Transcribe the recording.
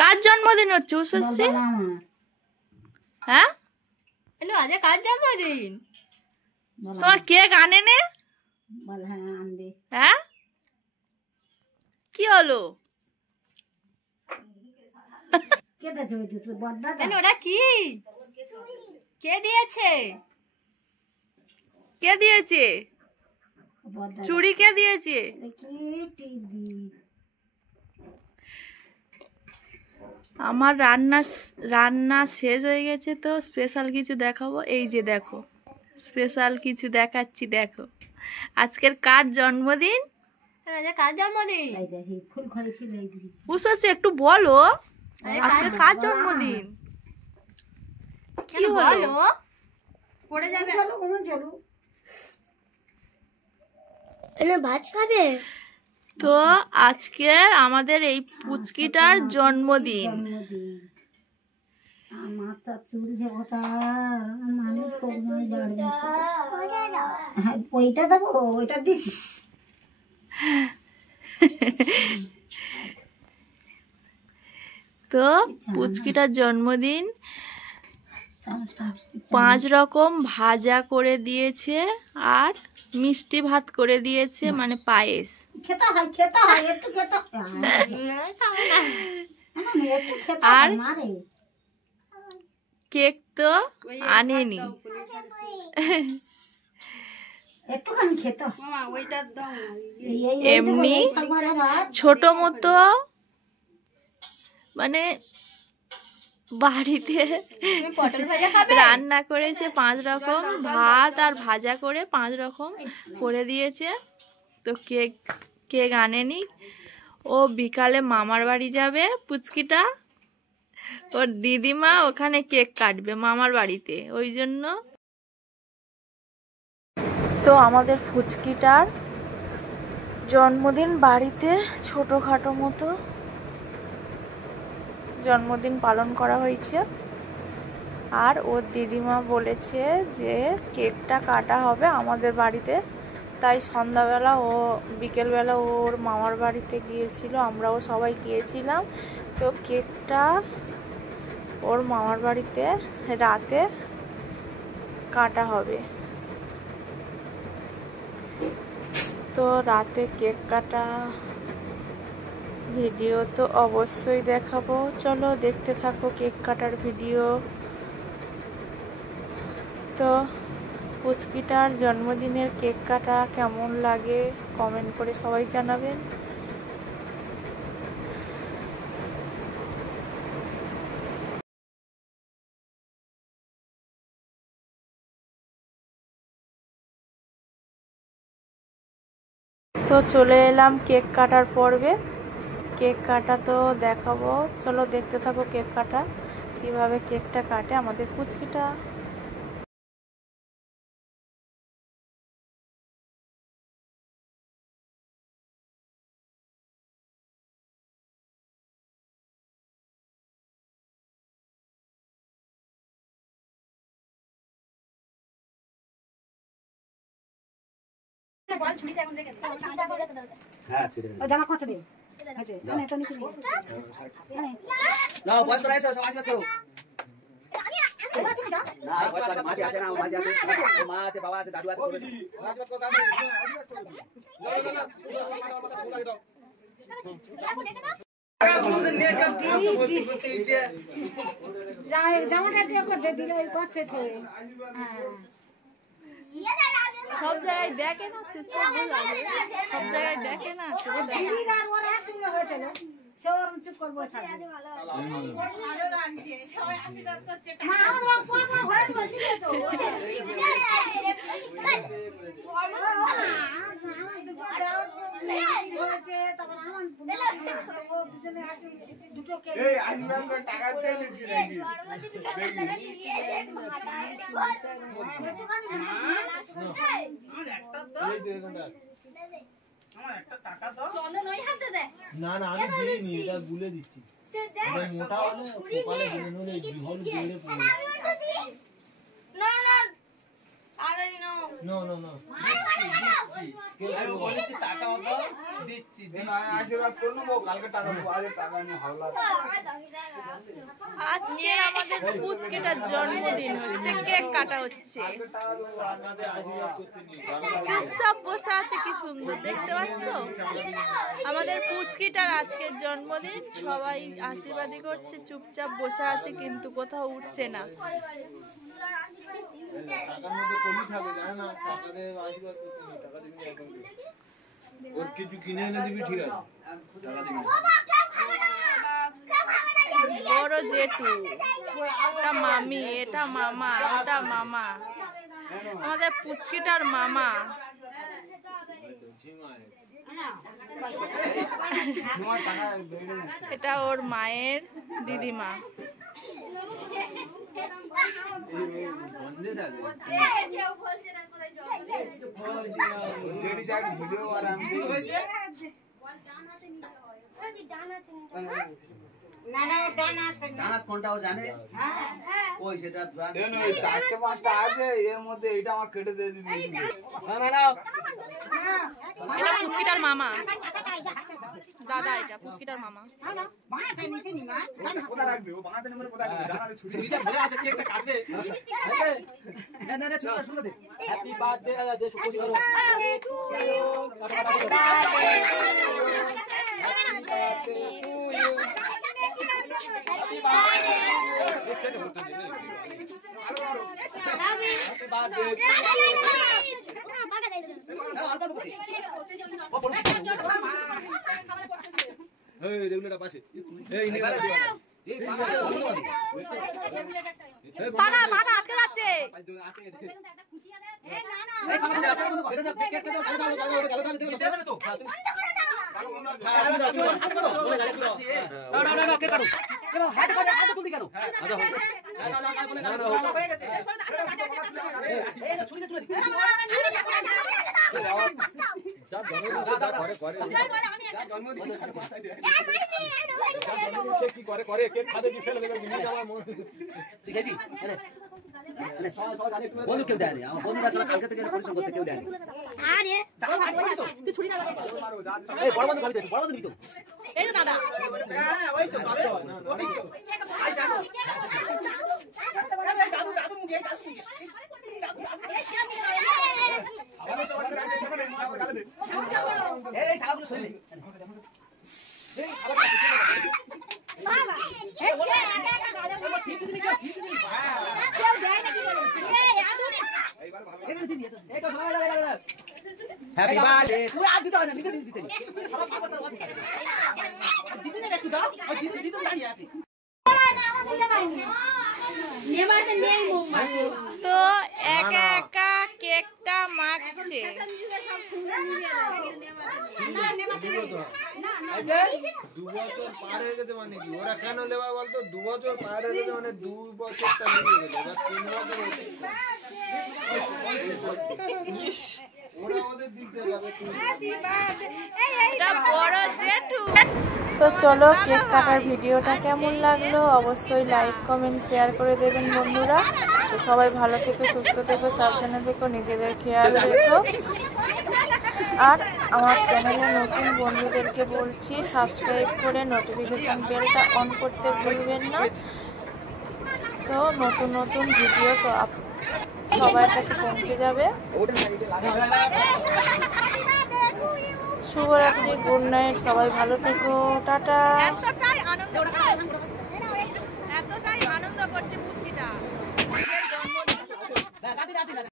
কার জন্মদিন হচ্ছে উষসী? হ্যাঁ আজ কার জন্মদিন? তোমার কেক আনে নে? হ্যাঁ কি হলো? ওটা কি? কে দিয়েছে? কে দিয়েছে? চুড়ি কে দিয়েছে? আমার রান্না শেষ হয়ে গেছে, তো স্পেশাল কিছু দেখাবো। এই যে দেখো, স্পেশাল কিছু দেখাচ্ছি, দেখো। আজকের কার জন্মদিন? কার জন্মদিন? উষসী একটু বলো, আজকে কার জন্মদিন? কি বলো? পড়ে যাবে। ভাত খাবে? তো আজকে আমাদের এই পুচকিটার জন্মদিন। ওইটা দেবো, ওইটা দিচ্ছি। তো পুচকিটার জন্মদিন, 5 রকম ভাজা করে দিয়েছে আর মিষ্টি ভাত করে দিয়েছে, মানে পায়েস। আর কেক তো আনেনি, এমনি ছোট মতো মানে বাড়িতে রান্না করেছে। 5 রকম ভাত আর ভাজা করে 5 রকম করে দিয়েছে। তো কেক আনেনি, ও বিকালে মামার বাড়ি যাবে পুচকিটা। ওর দিদিমা ওখানে কেক কাটবে মামার বাড়িতে, ওই জন্য। তো আমাদের পুচকিটার জন্মদিন বাড়িতে ছোটখাটো মতো জন্মদিন পালন করা হয়েছে। আর ওর দিদিমা বলেছে যে কেকটা কাটা হবে আমাদের বাড়িতে, তাই সন্ধ্যাবেলা বিকেলবেলা ওর মামার বাড়িতে গিয়েছিল, আমরাও সবাই গিয়েছিলাম। তো কেকটা ওর মামার বাড়িতে রাতে কাটা হবে। তো রাতে কেক কাটা ভিডিও তো অবশ্যই দেখাবো, চলো দেখতে থাকো কেক কাটার ভিডিও। তো পুচকিটার জন্মদিনের কেক কাটা কেমন লাগে কমেন্ট করে সবাই জানাবেন। তো চলে এলাম কেক কাটার পর্বে। কেক কাটা তো দেখাবো, চলো দেখতে থাকো কেক কাটা, কিভাবে কেকটা কাটে আমাদের পুচকিটা। জামা কত দিন জামাটা দিলে করছে সব জায়গায় দেখে না, সব জায়গায় দেখে না। চুপ করবো না না আমি দিইনি, এটা গুলে দিচ্ছি। মোটা হলে কপালে গুলে নলে জল গুলে পড়ে। না না আরে নো নো নো নো আমি বলেছি টাকা মতো দিচ্ছি আশীর্বাদ করে নেবো কালকে টাকা দেবো আজ টাকা নিয়ে হাওলা আজকে আমাদের পুচকিটার জন্মদিন হচ্ছে, কেক কাটা হচ্ছে। চুপচাপ বসে আছে, কি সুন্দর দেখতে পাচ্ছ। আমাদের পুচকিটার আজকের জন্মদিন, সবাই আশীর্বাদই করছে, চুপচাপ বসে আছে কিন্তু কোথাও উঠছে না। টাকার মধ্যে কমই থাকে জানো না, টাকা দিয়ে আশীর্বাদ করতে নেই, টাকা দিবি এখন ওর কিছু কিনে এনে দিবি ঠিক আছে, টাকা দিবি বড় জেঠু, এটা মামি, এটা মামা, এটা মামা, আমাদের পুচকিটার মামা। এটা ওর মায়ের দিদিমা। ভিডিও আর আমি ডানাত কোনটাও জানে ওই সেটা চারটে পাঁচটা আছে এর মধ্যে এইটা আমার কেটে দিয়ে দিবি এটা পুচকিটার মামা, দাদা, এটা পুচকিটার মামা। কোথায় রাখবে ও বাঁধাতে নেবে কোথায় রাখবে জানা ছুটি এটা ভরে আছে কি একটা কাটবে না না না শুনে দে হ্যাপি বার্থডে যে সুখী করো এই রেগুলেটর পাশে এই নিয়ে পাগা পাগা আটকে যাচ্ছে। কি করে করে কেক খাবে কি ফেলে দেবে নিয়ে যাওয়ার মন ঠিক আছে বন্ধু কেউ দেয়নি আমার বন্ধুরা সব কালকে থেকে পরিশ্রম করতে কেউ দেয়নি আরে তুই ছুরি না, এই বড় বন্ধু খাবি তো বড় বন্ধু নিতো এই তো দাদা। হ্যাঁ ওই তো আই দাদু দাদু দাদু মুখে দাদু আমাদের তো অনেক আগে ছোট নেই আমার গালে দে এই খাবারগুলো সই নেই এই খাবার বাবা এই একা একা গালে বলে ঠিক দিবি কেউ কেউ দেয় না কি করে এই আদুরে এইবার ভালো এখানে দিবি এই তো সময় লাগে হ্যাপি বার্থডে তুই আজ দিতে হয় না দিতে দিতে সব খাবার তো দিতে না একটু দাও দিতে দিতে দাঁড়িয়ে আছে তো একা একা কেকটা মাখছে। দু বছর পার হয়ে গেছে মানে কি ওরা কেন লেবা বলতো 2 বছর পার হয়ে গেছে মানে 2 বছরটা মিলিয়ে গেল এবার 3 বছর ওরা ওদের দিক দিয়ে যাবে এটা বড় জেঠু। তো চলো, কেক কাটার ভিডিওটা কেমন লাগলো অবশ্যই লাইক কমেন্ট শেয়ার করে দেবেন বন্ধুরা। তো সবাই ভালো থেকো, সুস্থ থেকো, সাবধানে থেকো, নিজেদের খেয়াল রেখো। আর আমার চ্যানেলে নতুন বন্ধুদেরকে বলছি সাবস্ক্রাইব করে নোটিফিকেশান বেলটা অন করতে ভুলবেন না। তো নতুন নতুন ভিডিও তো সবার কাছে পৌঁছে যাবে। শুভরাত্রি, গুড নাইট, সবাই ভালো থেকো, টাটা। এতটাই আনন্দ করছে পুচকিটা।